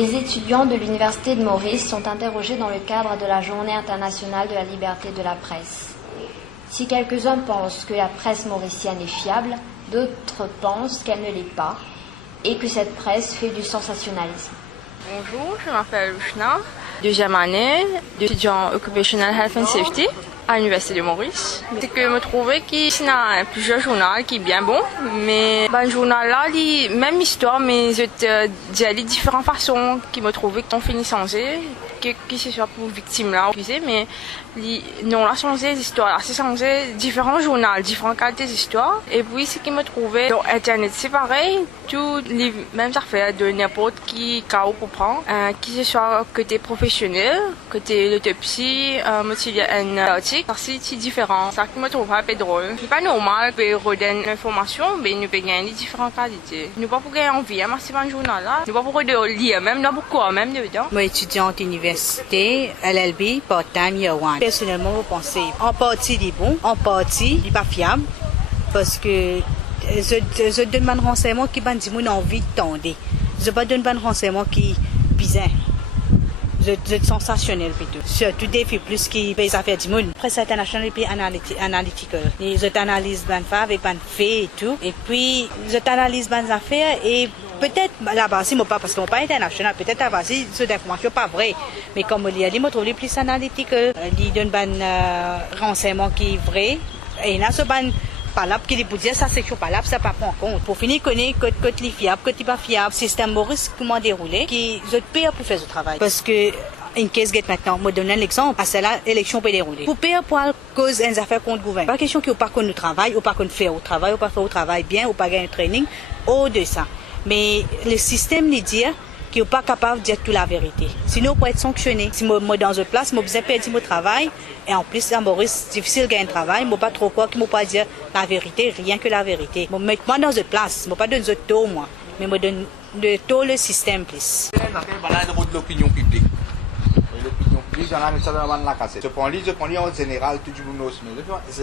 Les étudiants de l'Université de Maurice sont interrogés dans le cadre de la Journée internationale de la liberté de la presse. Si quelques-uns pensent que la presse mauricienne est fiable, d'autres pensent qu'elle ne l'est pas et que cette presse fait du sensationnalisme. Bonjour, je m'appelle Rushna, deuxième année d'étudiant Occupational Health and Safety à l'Université de Maurice. C'est que je me trouvais qu'il y a plusieurs journaux qui sont bien bons, mais le journal là, même histoire, mais je te dis les différentes façons qui me trouvaient qu'on finit censé, que ce soit pour victimes là, mais non là sont des histoires, là c'est censé différents journaux, différentes qualités d'histoires. Et puis ce qui me trouvait sur internet c'est pareil, toutes les mêmes affaires de n'importe qui cas pour prendre, que ce soit côté professionnel, côté l'autopsie, motivé analytique, c'est différent. Ça qui me trouve un peu drôle. C'est pas normal que redonner l'information, mais nous pouvons gagner différentes qualités. Nous pas pour gagner envie, c'est pas un journal là. Nous pas pour lire même, nous pourquoi même dedans. Moi étudiante université, LLB, part-time, year one. Personnellement, je pense en partie il est bon, en partie il n'est pas fiable, parce que je donne un renseignement qui m'a dit envie de tendre. Je ne donne pas un renseignement qui est bizarre. Je suis sensationnel plutôt. Surtout des filles plus qui payent les affaires du monde. Presse internationale et puis analytique. Je analyse les faits avec les faits et tout. Et puis, je analyse les affaires et peut-être là-bas, si je pas parce que je suis pas international, peut-être là-bas, si cette information n'est pas vraie. Mais comme je dis, je trouve les plus analytique. Il donne un renseignement qui est vrai. Et là, ce ban palable qui pour dire ça c'est chaud palable ça pas prendre en compte pour finir connaître que les fiables que pas fiable système Maurice comment dérouler qui je paye pour faire ce travail parce que une caisse get maintenant me donne un exemple à celle-là élection peut dérouler pour payer pour cause des affaires contre gouvernement pas question qui ou pas qu'on nous travaille ou pas qu'on fait au travail ou pas faire au travail bien ou pas gagner un training au de ça mais le système nous dit qui n'est pas capable de dire toute la vérité. Sinon, on peut être sanctionné. Si moi dans une place, je vais perdre mon travail. Et en plus, à Maurice, c'est difficile de gagner un travail. Je ne pas trop quoi, qui ne pas dire la vérité, rien que la vérité. Je mets moi dans une place, je ne pas donner un taux, moi. Mais je donne le taux, le système plus. C'est de l'opinion publique. L'opinion publique, j'en ai mis ça dans la cassette. Je prends en général tout le monde.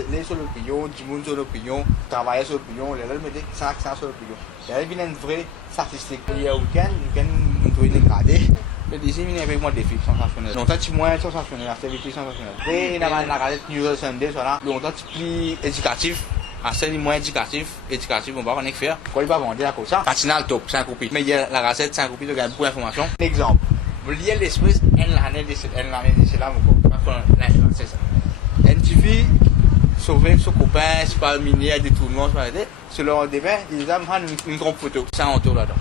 Les sur l'opinion, du monde sur l'opinion, travailler sur l'opinion, les gens me disent 5 sur l'opinion. Il y a une vraie statistique. Il y a un week-end, nous devons dégrader. Mais d'ici, il y a vraiment des films sensationnels. Longtemps, tu es moins sensationnel, c'est des films sensationnels. Et il y a la gazette New Sunday, longtemps, tu es plus éducatif. C'est moins éducatif, on va en faire. Quoi, il va vendre à cause ça. Patinal top, 5 copies. Mais il y a la gazette, 5 copies, de gagner beaucoup d'informations. Exemple, vous liez l'esprit, l'année de cela, c'est ça. Une fille, sauver son copain, c'est pas le minier, des tournements, c'est leur début, ils ont une grande photo. C'est un tour là-dedans.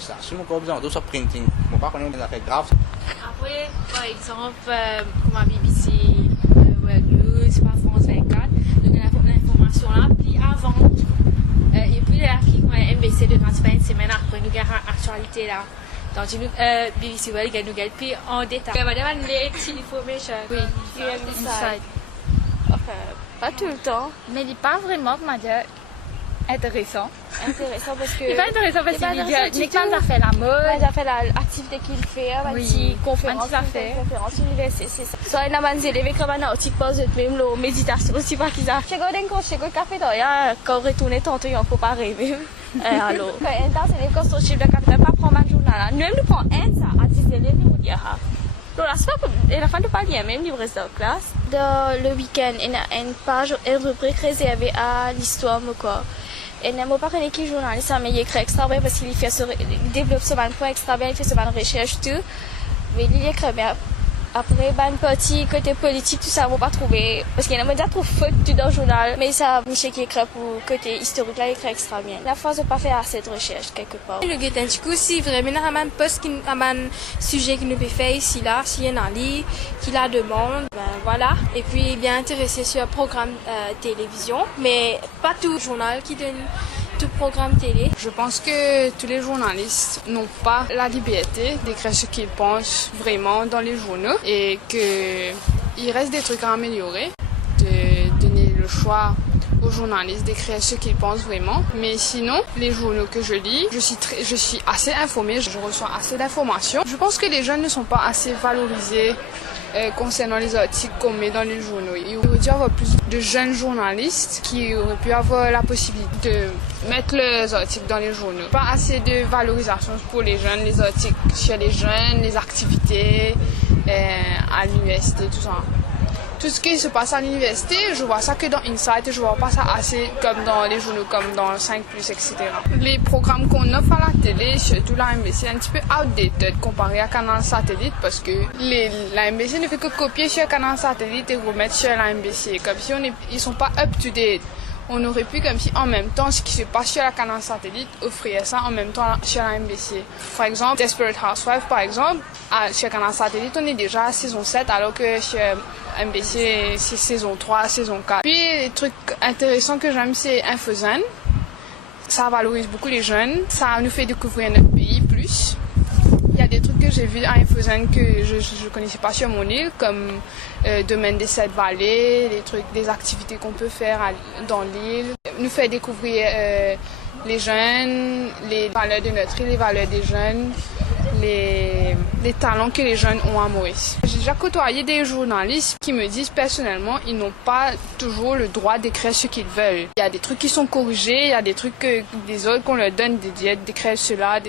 Ça. Si mon besoin de printing, on va connaître des affaires graves. Après, par exemple, comme à BBC World News, par France 24, donc l'information là, puis avant, et puis l'article MBC de 21 semaines après, nous avons l'actualité là. Donc, BBC World nous gagne puis en détail. Nous avons les informations. Oui, inside. Pas tout le temps, mais il n'est pas vraiment, comment dire, intéressant parce que c'est pas intéressant parce que Nicolas a fait la mode, il a fait l'activité qu'il fait, une conférence universitaire, c'est ça. Soit il a manqué les véhicules maintenant aussi pose même la méditation aussi pas qu'ils a. Je regarde quand je café là, il y a quand retourner tantôt il faut pas rêver. Alors, quand c'est les constructions de café pas prendre un journal. Nous même nous prend un ça à 10 élèves nous dire donc là, c'est pas et la fin de pas lire même livre de classe. Dans le week-end, il y a une page, une rubrique réservée à l'histoire quoi. Et ne pas connaître qui journaliste, mais il écrit extra bien parce qu'il développe ce point extra bien, il fait ce recherche tout. Mais il écrit bien. Après, une partie côté politique, tout ça, on va pas trouver. Parce qu'il y en a déjà trop faute dans le journal. Mais ça, Michel qui écrit pour côté historique, là, il écrit extra bien. La force de pas faire assez de recherche quelque part. Le guetin, du coup, si vraiment il y a un poste qui a un sujet qui nous peut faire ici, là, s'il y en a un lit, qui la demande, ben voilà. Et puis, bien intéressé sur un programme télévision. Mais pas tout journal qui donne tout programme télé. Je pense que tous les journalistes n'ont pas la liberté d'écrire ce qu'ils pensent vraiment dans les journaux et qu'il reste des trucs à améliorer, de donner le choix aux journalistes d'écrire ce qu'ils pensent vraiment. Mais sinon, les journaux que je lis, je suis assez informée, je reçois assez d'informations. Je pense que les jeunes ne sont pas assez valorisés concernant les articles qu'on met dans les journaux. Il aurait dû y avoir plus de jeunes journalistes qui auraient pu avoir la possibilité de mettre leurs articles dans les journaux. Pas assez de valorisation pour les jeunes, les articles chez les jeunes, les activités à l'université, tout ça. Tout ce qui se passe à l'université, je vois ça que dans Insight, je vois pas ça assez comme dans les journaux, comme dans 5+, etc. Les programmes qu'on offre à la télé, surtout la MBC, c'est un petit peu outdated comparé à Canal Satellite parce que la MBC ne fait que copier sur Canal Satellite et remettre sur la MBC. Comme si ils sont pas up-to-date. On aurait pu, comme si en même temps, ce qui se passe sur la Canal Satellite, offrir ça en même temps sur la MBC. Par exemple, Desperate Housewives, par exemple, sur Canal Satellite, on est déjà à saison 7, alors que sur MBC, c'est saison 3, saison 4. Puis, les trucs intéressants que j'aime, c'est Infozen. Ça valorise beaucoup les jeunes. Ça nous fait découvrir notre pays plus. Il y a des trucs que j'ai vus à Infozen que je ne connaissais pas sur mon île, comme domaine des 7 vallées, des activités qu'on peut faire dans l'île. Nous fait découvrir les jeunes, les valeurs de notre île, les valeurs des jeunes, les talents que les jeunes ont à Maurice. J'ai déjà côtoyé des journalistes qui me disent personnellement ils n'ont pas toujours le droit d'écrire ce qu'ils veulent. Il y a des trucs qui sont corrigés, il y a des trucs que des autres qu'on leur donne d'écrire cela,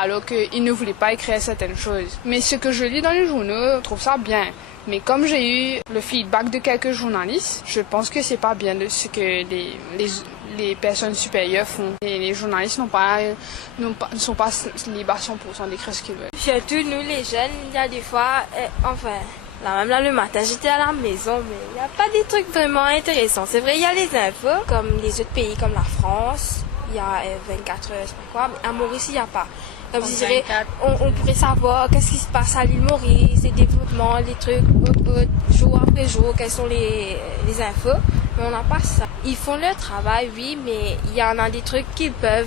alors qu'ils ne voulaient pas écrire certaines choses. Mais ce que je lis dans les journaux, je trouve ça bien. Mais comme j'ai eu le feedback de quelques journalistes, je pense que c'est pas bien de ce que les personnes supérieures font. Et les journalistes ne sont pas libres à 100% d'écrire ce qu'ils veulent. Surtout nous les jeunes, il y a des fois, là le matin j'étais à la maison, mais il n'y a pas des trucs vraiment intéressants. C'est vrai, il y a les infos, comme les autres pays comme la France, il y a 24 heures, je sais pas quoi, mais à Maurice il n'y a pas. Comme je dirais, on pourrait savoir qu'est-ce qui se passe à l'île Maurice, les développements, les trucs, jour après jour, quelles sont les infos, mais on n'a pas ça. Ils font leur travail, oui, mais il y en a des trucs qu'ils peuvent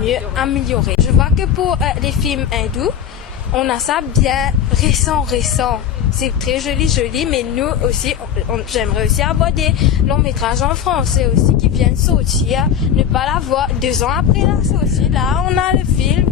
mieux améliorer. Je vois que pour les films hindous, on a ça bien récent. C'est très joli, mais nous aussi, j'aimerais aussi avoir des longs métrages en français aussi qui viennent sortir, ne pas l'avoir 2 ans après la sortie. Là, on a le film.